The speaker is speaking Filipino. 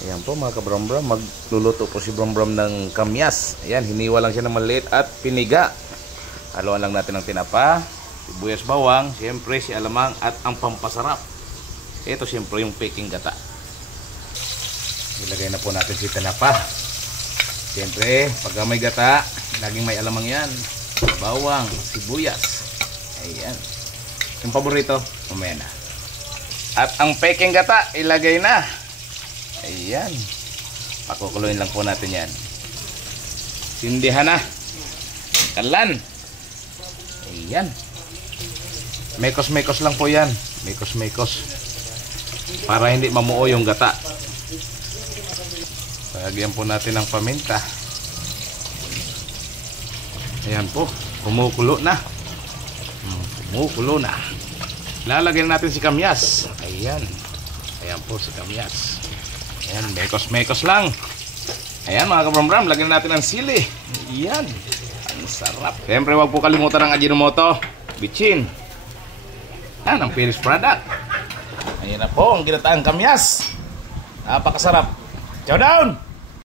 Ayan po mga kabrombrom, magluluto po si Brombrom ng kamyas. Ayan, hiniwa lang siya ng maliit at piniga. Haluan lang natin ng tinapa, sibuyas bawang, siyempre si alamang at ang pampasarap. Ito siyempre yung peking gata. Ilagay na po natin si tinapa. Siyempre, pag may gata, laging may alamang yan. Bawang, sibuyas. Ayan. Yung paborito, mamaya na. At ang peking gata, ilagay na. Ayan. Pakukuluin lang po natin yan. Sindihan na. Kalan. Ayan. Mekos-mekos lang po yan. Mekos-mekos. Para hindi mamuo yung gata. Lagyan po natin ng paminta. Ayan po. Kumukulo na. Kumukulo na. Lalagyan natin si kamyas. Ayan. Ayan po si kamyas. Ayan, mekos-mekos lang. Ayan mga kabrombram, lagyan natin ng sili. Ayan, ang sarap. Siyempre wag po kalimutan ng Ajinomoto, bitchin. Yan ang finished product. Ayan na po ang ginataang kamyas. Napakasarap. Chow down!